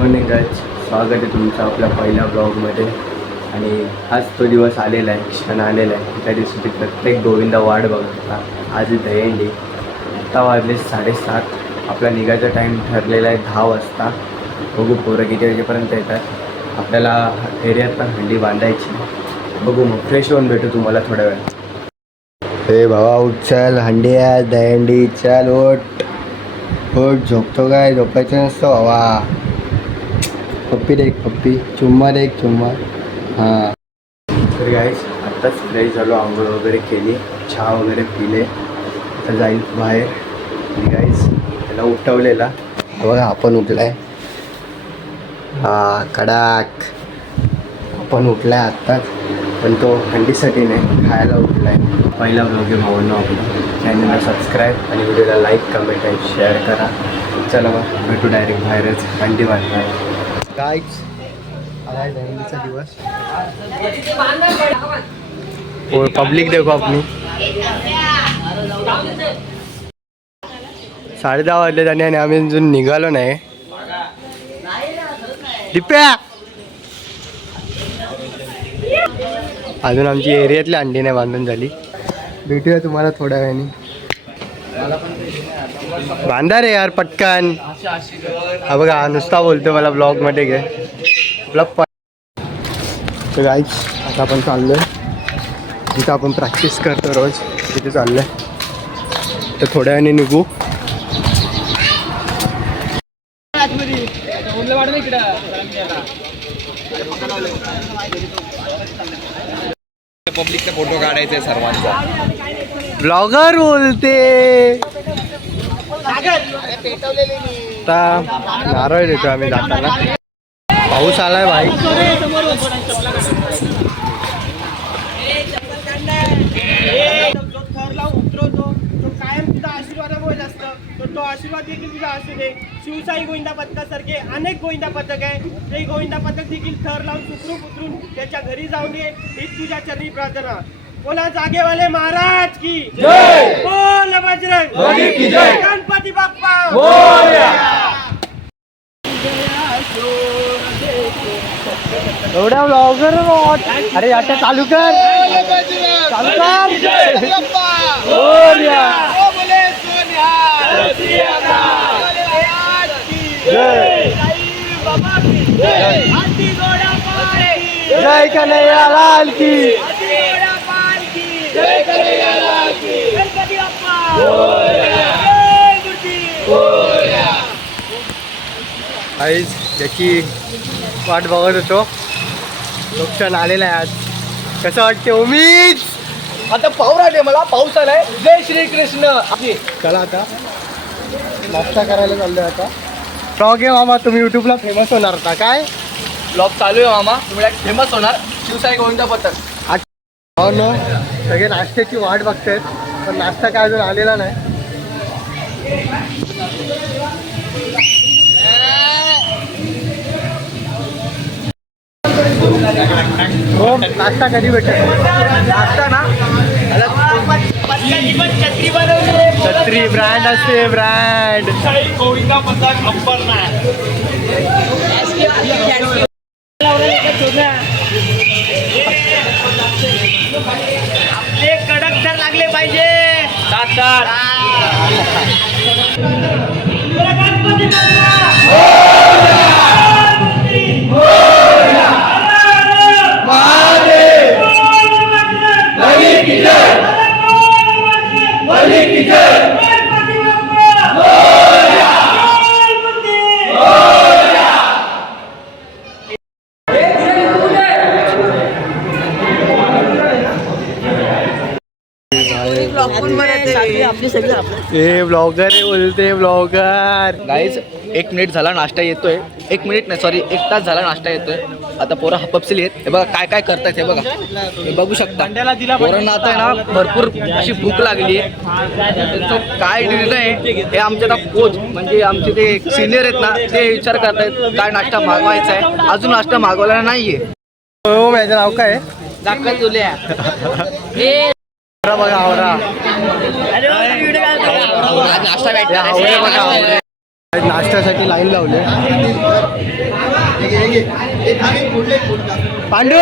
Morning guys, स्वागत आहे तुमचं आपल्या पहिल्या ब्लॉगमध्ये. आणि हाच तो दिवस आलेला आहे, क्षण आलेला आहे त्या दिवशी प्रत्येक गोविंदा वाट बघत होता. आज दहीहंडी. आत्ता वाजले 7:30. आपला निघायचा टाईम ठरलेला आहे 10 वाजता. बघू पोरं किती वाजेपर्यंत येतात. आपल्याला एरियात पण हंडी बांधायची. बघू मग फ्रेश होऊन भेटू तुम्हाला थोड्या वेळ. हे भावा उठ, चल हंडी आहे, दहीहंडी. चल ओट ओट. झोपतो काय? झोपायचं नसतं भावा. पप्पी दे एक पप्पी, चुम्मा दे एक चुम्मा. हां तर गाईज आत्ताच फ्रेश झालो, आंघोळ वगैरे केली, चहा वगैरे पिले. आता जाईल बाहेर. गाईज त्याला उठवलेला बघा, आपण उठला आहे. हां कडाक आपण उठला आहे आत्ताच, पण तो हंडीसाठी नाही, खायला उठला आहे. पहिला ब्लॉग आहे भावांनो आपला. चॅनलला सबस्क्राईब आणि व्हिडिओला लाईक, कमेंट आणि शेअर करा. चला मग भेटू डायरेक्ट बाहेरच हंडी बांधणार. गाईज आला आहे दहीहंडीचा दिवस. और पब्लिक देखो अपनी. 10:30 वाजले आणि आम्ही अजून निघालो नाही. दिप्या अजून आमची एरियातली अंडी नाही बांधून झाली. भेटूया तुम्हाला थोड्या वेळाने. बांधा रे यार पटकन. हा बघा नुसता बोलतो मला ब्लॉगमध्ये घे ब्लॉग. तर गाईज आता आपण चाललो आहे जिथं आपण प्रॅक्टिस करतो रोज, तिथे चाललो आहे. तर थोड्या वेळाने निघू. पब्लिकचा फोटो काढायचा आहे सर्वांचा. ब्लॉगर बोलते. आता नारळ देतो आम्ही जाताना. पाऊस आलाय भाई. तो आशीर्वाद देखील तुझा असू दे. शिवसाई गोविंदा पथकासारखे अनेक गोविंदा पथक आहे, ते गोविंदा पथक देखील थर लावून सुखरूप उतरून त्याच्या घरी जाऊन ये, हीच तुझ्या चरणी प्रार्थना. बोला जागेवाले महाराज की जय. बोल बजरंग बली की जय. गणपती बाप्पा मोरया. एवढ्या ब्लॉगर. अरे आता चालू कर, चालू कर. जय कन्हैया लाल की. आईज त्याची वाट बघत होतो. लोकशान आलेला आहे आज. कसं वाटते उमेद? आता पाऊस आले, मला पाऊस आलाय. जय श्री कृष्ण. चला आता नाश्ता करायला चाललोय. आता ब्लॉग आहे मामा, तुम्ही यूट्यूबला फेमस होणार होता काय? ब्लॉग चालू आहे मामा, तुम्ही फेमस होणार. शिवसाई गोविंदा पथक. हो ना, सगळे नाश्त्याची वाट बघतायत, पण नाश्ता काय अजून आलेला नाही. हो नाश्ता कधी भेटेल? नाश्ता ना छत्री ब्रँड असते, ब्रँड. गोविंदा पथक अंबरनाथ. आपले कडक तर लागले पाहिजे. हे ब्लॉगर आहे बोलते, ब्लॉगर. गाईज 1 मिनिट झाला नाश्ता येतोय. 1 मिनिट नाही सॉरी 1 तास झाला नाश्ता येतोय. आता पोरं हपपसिली आहेत. हे बघा काय काय करतायत, हे बघा, हे बघू शकता. पोरांना आता आहे ना भरपूर अशी भूक लागली आहे. त्यांचं काय निर्णय आहे हे आमचे आता कोच म्हणजे आमचे ते सिनियर आहेत ना, ते विचार करतायत काय नाश्ता मागवायचा आहे. अजून नाश्ता मागवलेला नाहीये. हो माझं नाव काय आहे? दाखल तुल्या बघा आवरा. नाश्ता नाश्त्यासाठी लाईन लावले. पांडू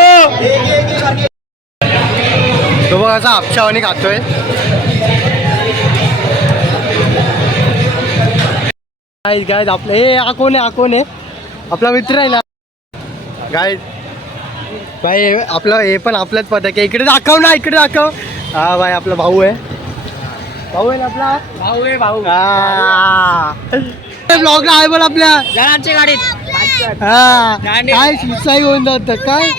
तो बघ असा आपशावानी खातोय. गाय आपलं हे हा कोण आहे आपला मित्र आहे ना गाय भाई. आपलं हे पण आपलंच पदक आहे. इकडे दाखव ना, इकडे दाखव. हा भाई आपला भाऊ आहे ना आपला भाऊ. ब्लॉगला आहे बोल आपल्या जणांच्या गाडीत. हा काय शिवसाई होऊन जात काय.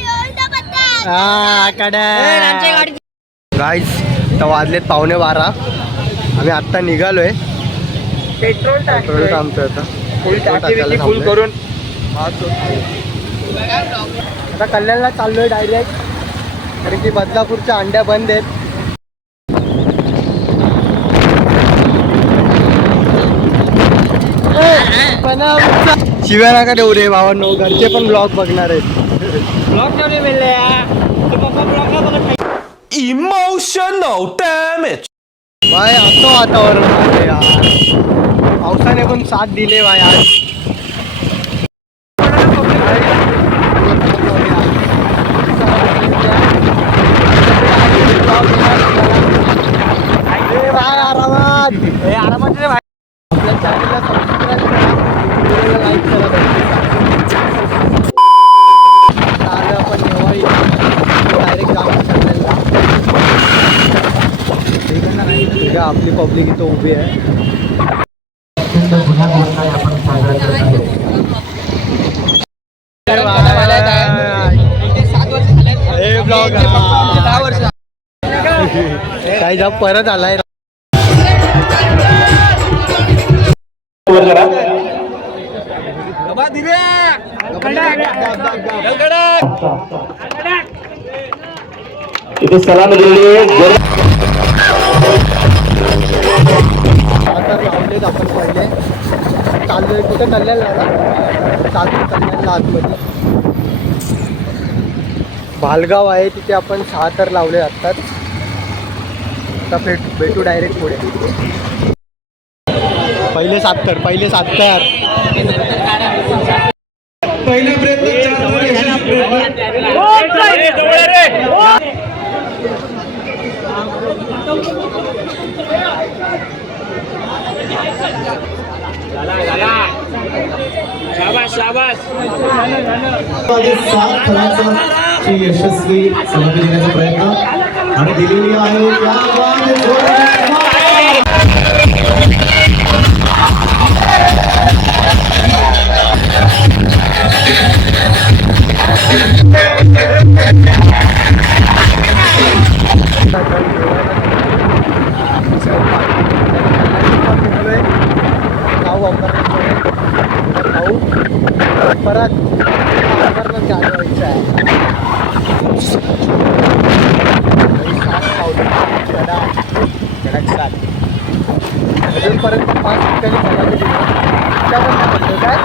हा गाडीत. गाईस तर वाजलेत 11:15. आम्ही आत्ता निघालोय. पेट्रोल थांबतोय आता. फुल करून आता कल्याणला चाललोय डायरेक्ट, कारण की बदलापूरच्या अंड्या बंद आहेत. शिव्या नका देऊ रे भावांनो, घरचे पण ब्लॉग बघणार आहेत. Emotional damage. भाई असं वातावरण आहे यार, पावसाने पण साथ दिले भाई आज. आरामात रे भाई. आपल्या चॅनलला सबस्क्राईब करा, व्हिडिओला लाईक करा. आलं आपण नेवाई डायरेक्ट जाऊ चॅनलला. ठीक आहे, आपली पब्लिक इथं उभी आहे. काही जा परत आलाय. इथे सलाम दिलेली लावलेत आपण पहिले. चाललोय कुठे कल्याणला कल्याणला आतमध्ये भालगाव आहे, तिथे आपण 6 तर लावले असतात. आता भेटू डायरेक्ट पुढे. पहिले 7 तर पहिला यशस्वी सलामी देण्याचा प्रयत्न आणि दिलेली आहे. परत गाडवायचं आहे. अजूनपर्यंत 5 ठिकाणी काय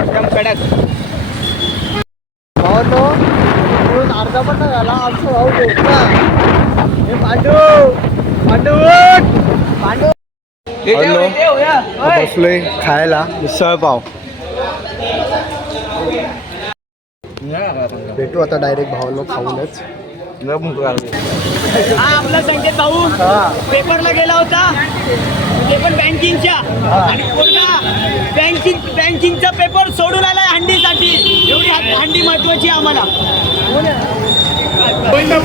एकदम कडक भावांनो. अर्धा पण नाही झाला आमचा भाऊ झोपला. हे पांडू बसलोय खायला मिसळ पाव. भेटू आता डायरेक्ट भावांनो खाऊनच. हा आपला संकेत भाऊ पेपरला गेला होता, ते पण बँकिंगच्या. आणि बँकिंगचा पेपर सोडून आलाय हंडीसाठी. एवढी हंडी महत्वाची आम्हाला. त्यांचं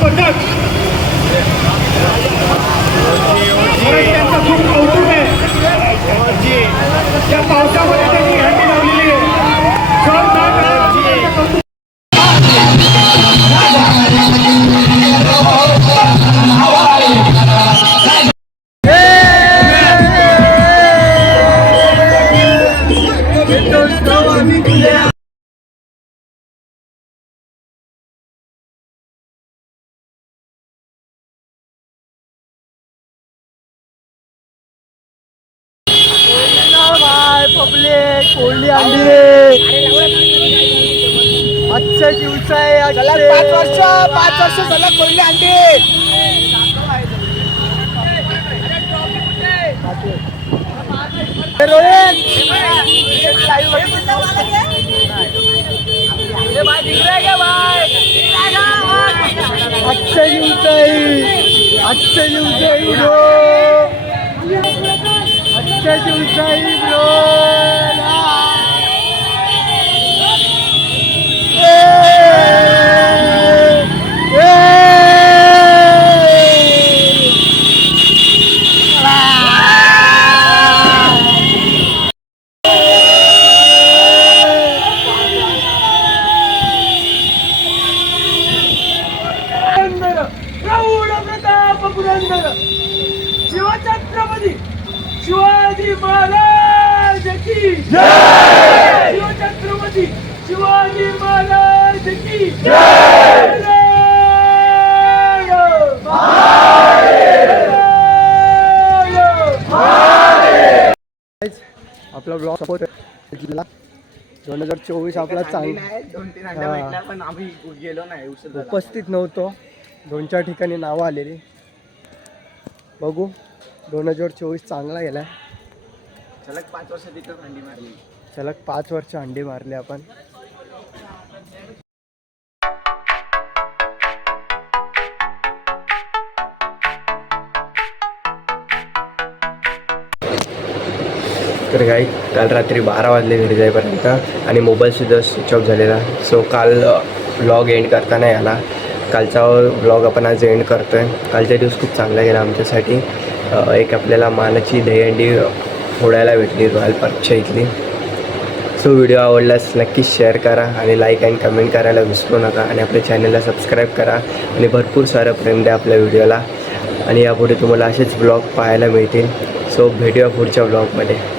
खूप कौतुक आहे. त्या पावसामध्ये त्यांनी हंडी लावलेली आहे. पब्लिक कोल्डी अंडी अच्छा दिवसा आहे. 5 वर्ष झालं कोल्डी अंडी. रोहित 2024 आपला चांगला 2-3 अंडे भेटल्या, पण आम्ही गेलो नाही उपस्थित नव्हतो. 2-4 ठिकाणी नावं आलेली. बघू 2024 चांगला गेला. सलग 5 वर्ष तिथं अंडी मारली. सलग 5 वर्ष अंडी मारले आपण. तर काही काल रात्री 12 वाजले घरी जाईपर्यंत आणि मोबाईलसुद्धा स्विच ऑफ झालेला. सो काल व्लॉग एंड करता नाही आला. कालचा व्लॉग आपण आज एंड करतो आहे. कालचा दिवस खूप चांगला गेला आमच्यासाठी. एक आपल्याला मानाची दहीहंडी फोडायला भेटली रॉयल पार्कच्या इथली. सो व्हिडिओ आवडल्यास नक्कीच शेअर करा आणि लाईक अँड कमेंट करायला विसरू नका आणि आपल्या चॅनलला सबस्क्राईब करा आणि भरपूर सारं प्रेम द्या आपल्या व्हिडिओला आणि यापुढे तुम्हाला असेच ब्लॉग पाहायला मिळतील. सो भेटूया पुढच्या ब्लॉगमध्ये.